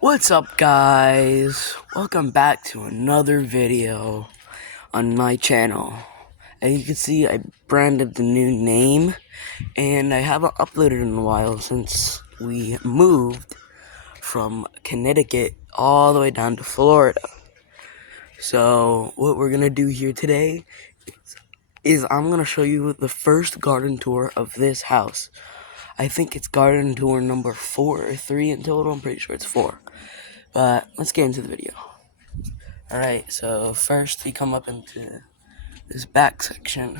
What's up, guys? Welcome back to another video on my channel. As you can see, I branded the new name, and I haven't uploaded in a while since we moved from Connecticut all the way down to Florida. So what we're gonna do here today is I'm gonna show you the first garden tour of this house. I think it's garden tour number 4 or 3 in total. I'm pretty sure it's 4. But let's get into the video. Alright, so first we come up into this back section,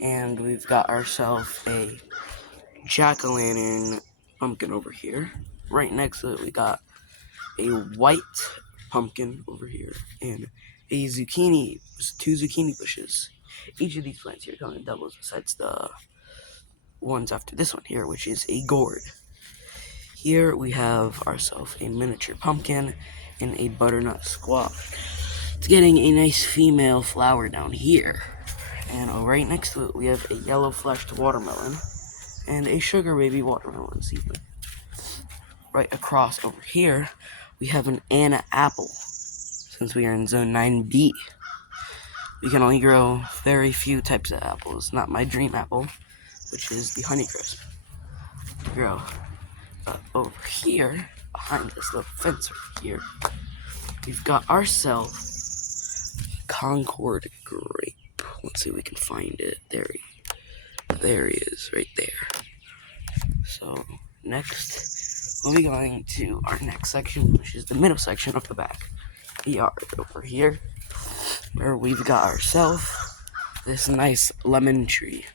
and we've got ourselves a jack-o'-lantern pumpkin over here. Right next to it we got a white pumpkin over here, and a zucchini, 2 zucchini bushes. Each of these plants here come in doubles besides the ones after this one here, which is a gourd. Here we have ourselves a miniature pumpkin and a butternut squash. It's getting a nice female flower down here. And right next to it we have a yellow fleshed watermelon and a sugar baby watermelon seedling. Right across over here we have an Anna apple. Since we are in zone 9B, we can only grow very few types of apples. Not my dream apple, which is the Honeycrisp. Grow over here, behind this little fence right here, we've got ourselves Concord grape. Let's see if we can find it. There he is, right there. So next, we'll be going to our next section, which is the middle section of the back yard over here, where we've got ourselves this nice lemon tree.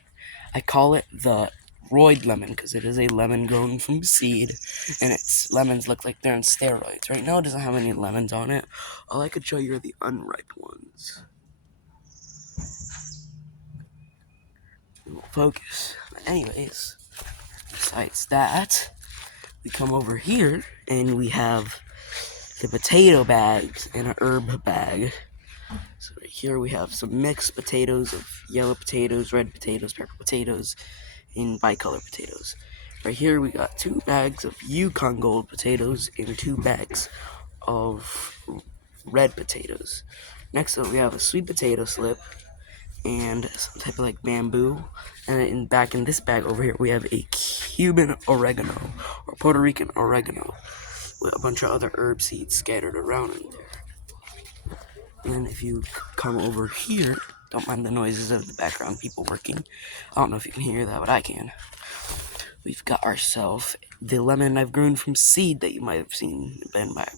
I call it the roid lemon because it is a lemon grown from seed, and its lemons look like they're on steroids. Right now it doesn't have any lemons on it. All I could show you are the unripe ones. It won't focus. But anyways, besides that, we come over here and we have the potato bags and an herb bag. So right here we have some mixed potatoes of yellow potatoes, red potatoes, purple potatoes, and bicolor potatoes. Right here we got 2 bags of Yukon Gold potatoes and 2 bags of red potatoes. Next up we have a sweet potato slip and some type of like bamboo. And back in this bag over here we have a Cuban oregano or Puerto Rican oregano with a bunch of other herb seeds scattered around in there. And if you come over here, don't mind the noises of the background people working. I don't know if you can hear that, but I can. We've got ourselves the lemon I've grown from seed that you might have seen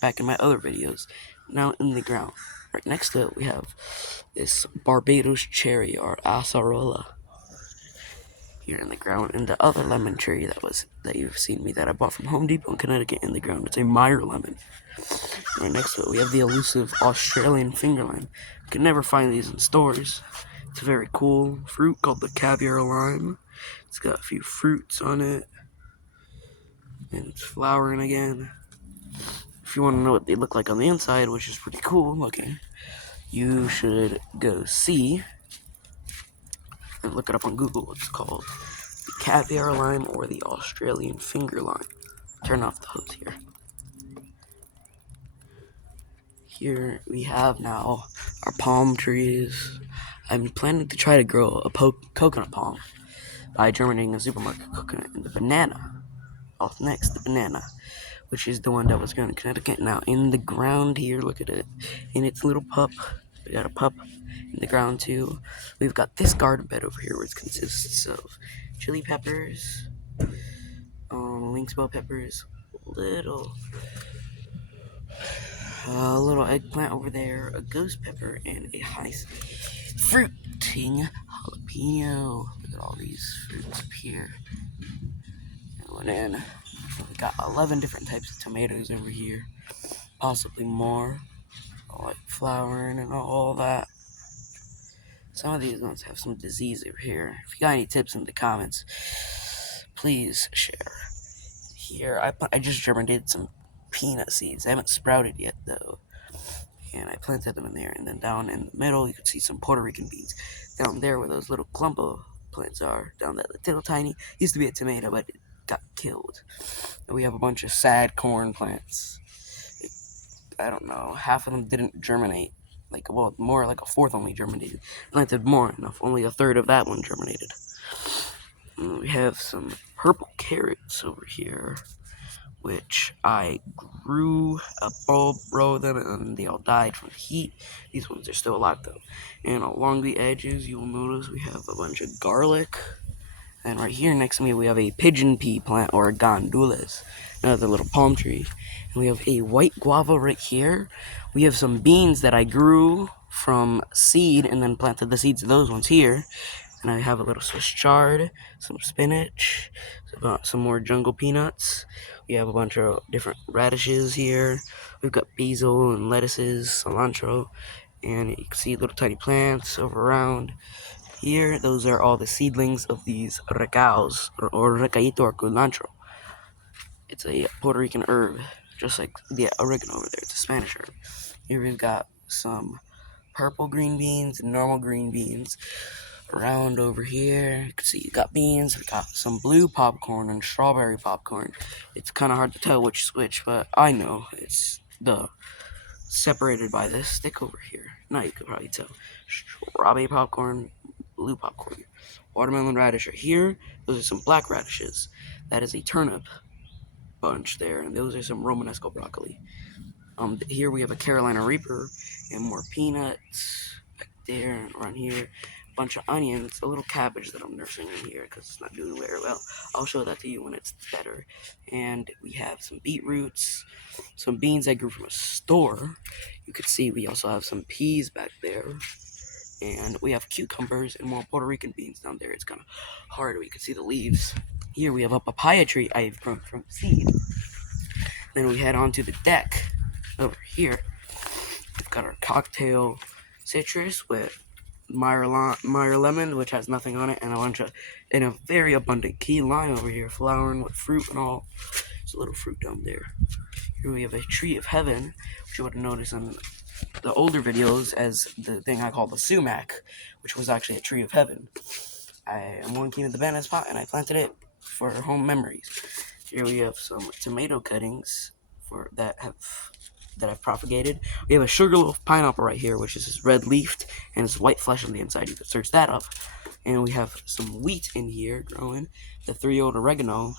back in my other videos, now in the ground. Right next to it, we have this Barbados cherry or acerola here in the ground, and the other lemon tree that you've seen me that I bought from Home Depot in Connecticut in the ground. It's a Meyer lemon. Right next to it, we have the elusive Australian fingerlime. You can never find these in stores. It's a very cool fruit called the caviar lime. It's got a few fruits on it, and it's flowering again. If you want to know what they look like on the inside, which is pretty cool looking, you should go see and look it up on Google. It's called the caviar lime or the Australian finger lime. Turn off the hose here. Here we have now our palm trees. I'm planning to try to grow a coconut palm by germinating a supermarket coconut in the banana. Off next, the banana, which is the one that was grown in Connecticut. Now in the ground here, look at it. In its little pup. We got a pup in the ground too. We've got this garden bed over here, which consists of chili peppers, lynx bell peppers, a little eggplant over there, a ghost pepper, and a fruiting jalapeno. Look at all these fruits up here. And then we got 11 different types of tomatoes over here, possibly more, like flowering and all that. Some of these ones have some disease over here. If you got any tips in the comments, please share. Here, I just germinated some peanut seeds. They haven't sprouted yet, though. And I planted them in there. And then down in the middle, you can see some Puerto Rican beans. Down there where those little clump of plants are, down that little tiny, used to be a tomato, but it got killed. And we have a bunch of sad corn plants. I don't know, half of them didn't germinate. Like, well, more like a fourth only germinated. Planted more enough, only a third of that one germinated. And we have some purple carrots over here, which I grew a bulb row of them, and they all died from the heat. These ones are still alive though. And along the edges, you'll notice we have a bunch of garlic. And right here next to me, we have a pigeon pea plant, or gandules, another little palm tree. And we have a white guava right here. We have some beans that I grew from seed and then planted the seeds of those ones here. And I have a little Swiss chard, some spinach, some more jungle peanuts. We have a bunch of different radishes here. We've got basil and lettuces, cilantro, and you can see little tiny plants over around here. Those are all the seedlings of these recaos, or recaito or culantro. It's a Puerto Rican herb, just like the oregano over there. It's a Spanish herb. Here we've got some purple green beans and normal green beans. Around over here, you can see you got beans. We got some blue popcorn and strawberry popcorn. It's kind of hard to tell which is which, but I know it's separated by this stick over here. Now you can probably tell. Strawberry popcorn, blue popcorn. Watermelon radish are here. Those are some black radishes. That is a turnip bunch there, and those are some Romanesco broccoli. Here we have a Carolina Reaper and more peanuts back there and around here. A bunch of onions, a little cabbage that I'm nursing in here because it's not doing very well. I'll show that to you when it's better. And we have some beetroots, some beans I grew from a store. You can see we also have some peas back there. And we have cucumbers and more Puerto Rican beans down there. It's kind of hard. We can see the leaves. Here we have a papaya tree I've grown from seed. Then we head on to the deck over here. We've got our cocktail citrus with Meyer lemon, which has nothing on it, and a very abundant key lime over here, flowering with fruit and all. There's a little fruit down there. Here we have a tree of heaven, which you would notice in the older videos as the thing I call the sumac, which was actually a tree of heaven. One came in the banana spot, and I planted it for home memories. Here we have some tomato cuttings that I've propagated. We have a sugarloaf pineapple right here, which is just red leafed and it's white flesh on the inside. You can search that up. And we have some wheat in here growing. The 3-year-old oregano,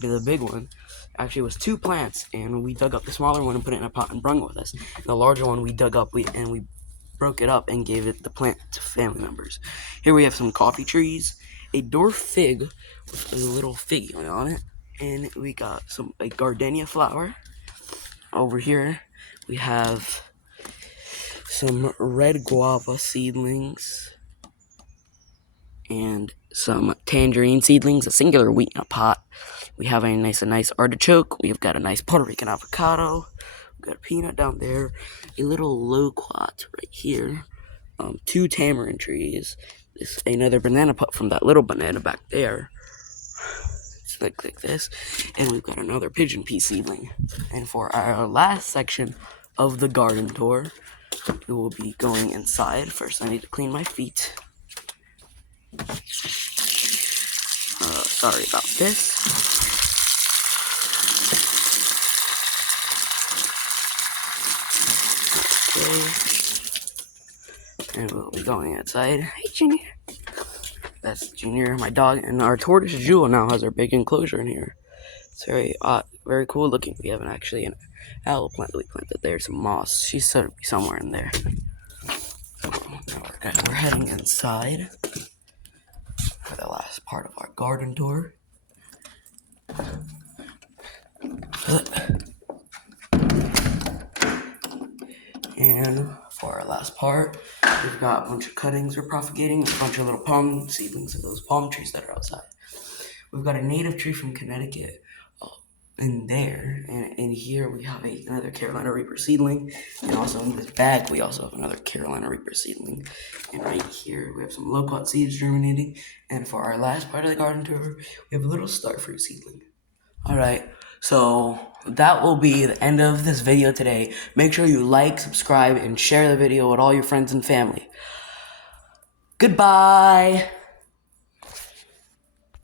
the big one, actually was 2 plants, and we dug up the smaller one and put it in a pot and brung it with us. The larger one we dug up and we broke it up and gave the plant to family members. Here we have some coffee trees, a dwarf fig with a little fig on it, and we got a gardenia flower. Over here we have some red guava seedlings and some tangerine seedlings, a singular wheat in a pot. We have a nice artichoke. We've got a nice Puerto Rican avocado. We've got a peanut down there, a little loquat right here, 2 tamarind trees, another banana pot from that little banana back there. It's like this, and we've got another pigeon pea seedling. And for our last section of the garden tour, we will be going inside. First, I need to clean my feet. Sorry about this. Okay. And we'll be going outside. Hey, Junior. That's Junior, my dog. And our tortoise Jewel now has our big enclosure in here. It's very cool looking. We have an aloe plant that we planted there. Some moss. She's somewhere in there. Now we're heading inside for the last part of our garden tour. And for our last part, we've got a bunch of cuttings we're propagating, a bunch of little palm seedlings of those palm trees that are outside. We've got a native tree from Connecticut in there, and here we have another Carolina Reaper seedling, and also in this bag we also have another Carolina Reaper seedling, and right here we have some loquat seeds germinating, and for our last part of the garden tour, we have a little starfruit seedling. Alright, so that will be the end of this video today. Make sure you like, subscribe, and share the video with all your friends and family. Goodbye!